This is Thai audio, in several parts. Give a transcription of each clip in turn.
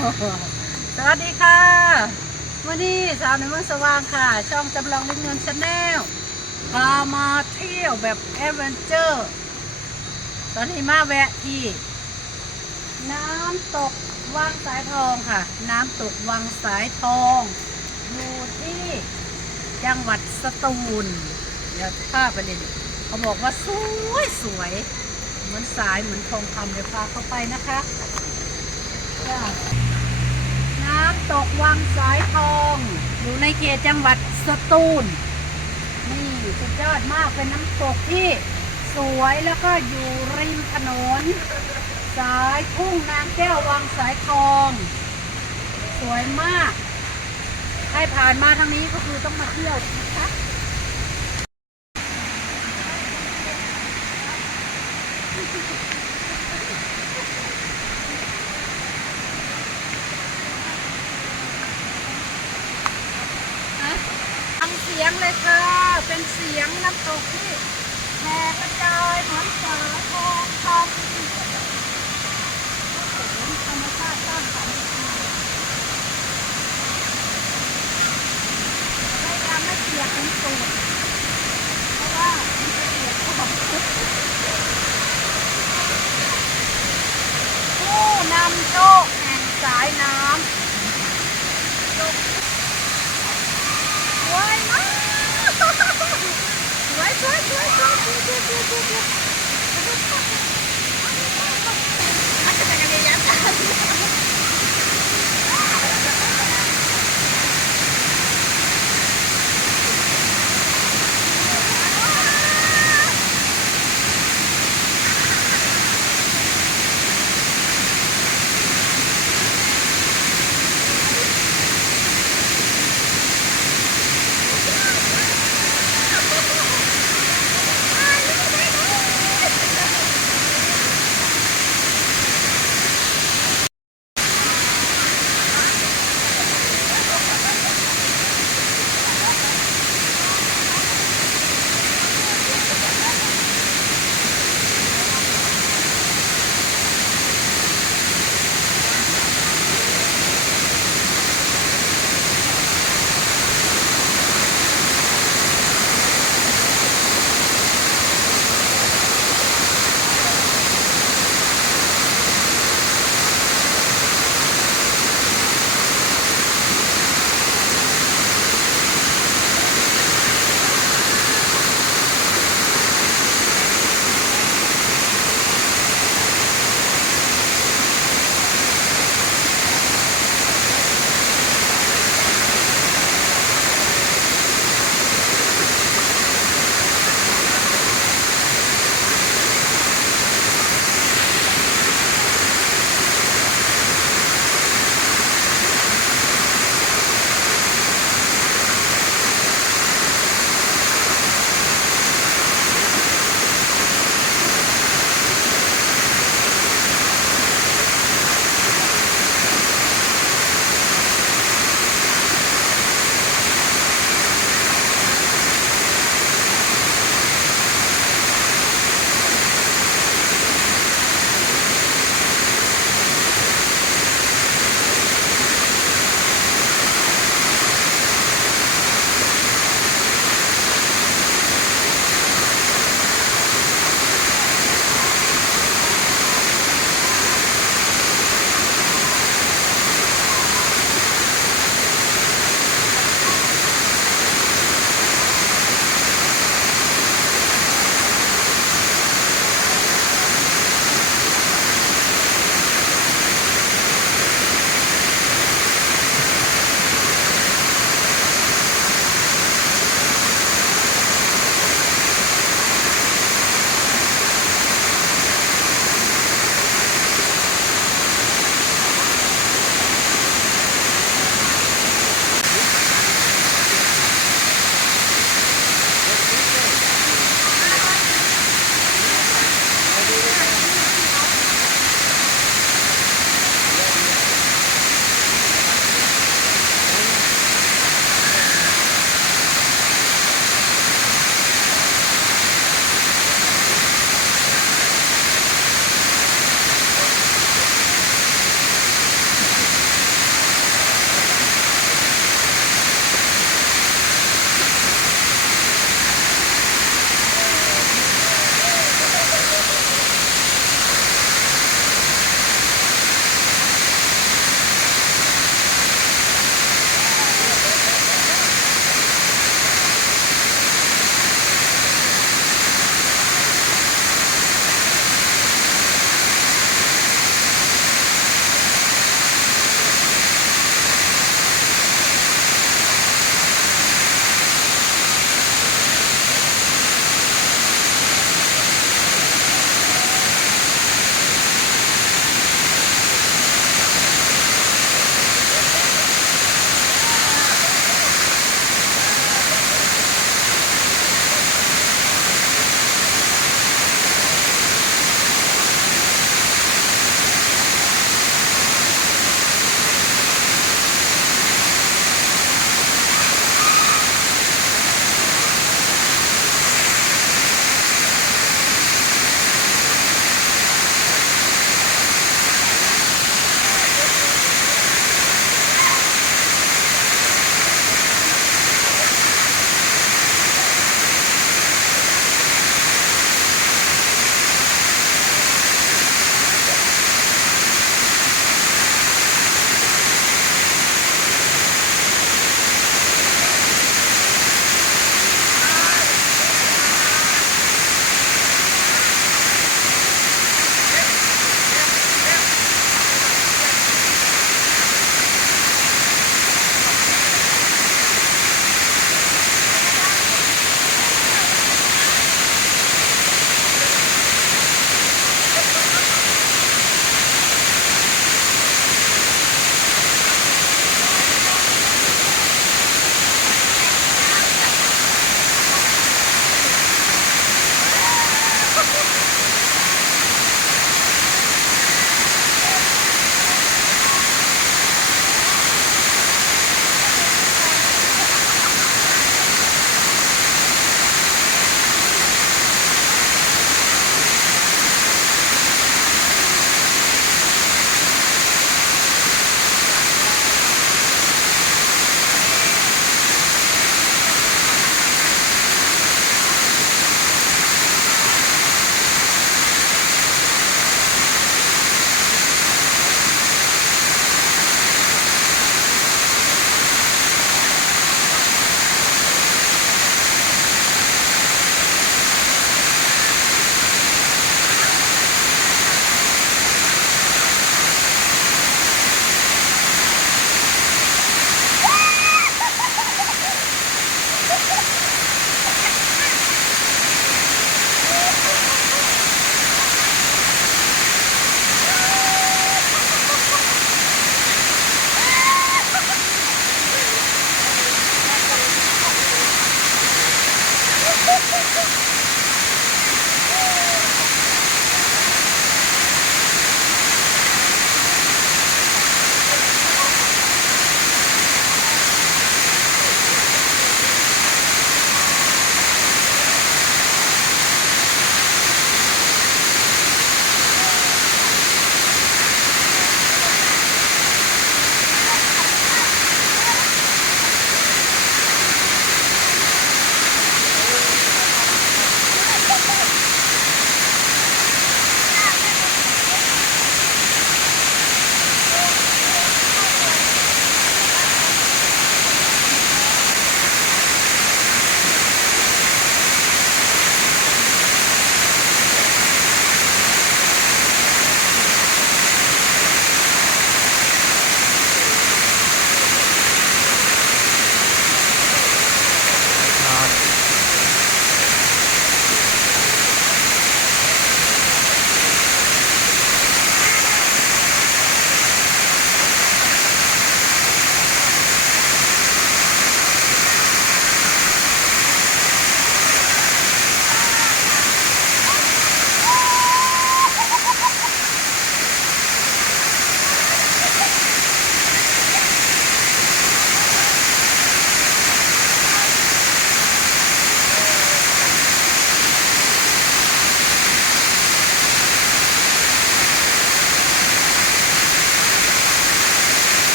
สวัสดีค่ะวันนี้สาวในเมืองสว่างค่ะช่องจำลองลิ้นเงินชาแนลพามาเที่ยวแบบแอดเวนเจอร์ตอนนี้มาแวะที่น้ำตกวังสายทองค่ะน้ำตกวังสายทองอยู่ที่จังหวัดสตูลเดี๋ยวภาพไปเลยเขาบอกว่าสวยเหมือนสายเหมือนทองคำเดี๋ยวพาเข้าไปนะคะน้ำตกวังสายทองอยู่ในเขตจังหวัดสตูลนี่สุดยอดมากเป็นน้ำตกที่สวยแล้วก็อยู่ริมถนนสายทุ่งนางแก้ววังสายทองสวยมากใครผ่านมาทางนี้ก็คือต้องมาเที่ยวนะคะฟังเสียงเลยค่ะเป็นเสียงน้ำตกที่แผ่กระจายเหมือนสายทองคำธรรมชาติสร้างสรรค์พยายามไม่เปียกเป็นสูตรเพราะว่ามันจะเปียกก็บอกผู้นำโชคแห่งสายน้ำสวยมากสวย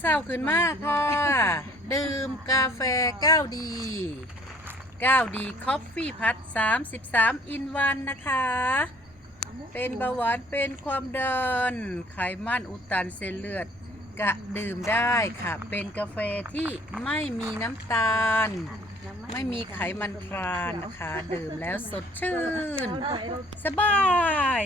เศร้าขึ้นมากค่ะ ดื่มกาแฟ9ดี9ดีคอฟฟี่พัด33อินวันนะคะ เป็นเบาหวานเป็นความดันไขมันอุดตันเส้นเลือดกะดื่มได้ค่ะ เป็นกาแฟที่ไม่มีน้ำตาล ไม่มีไขมันทรานนะคะ ดื่มแล้วสดชื่น สบาย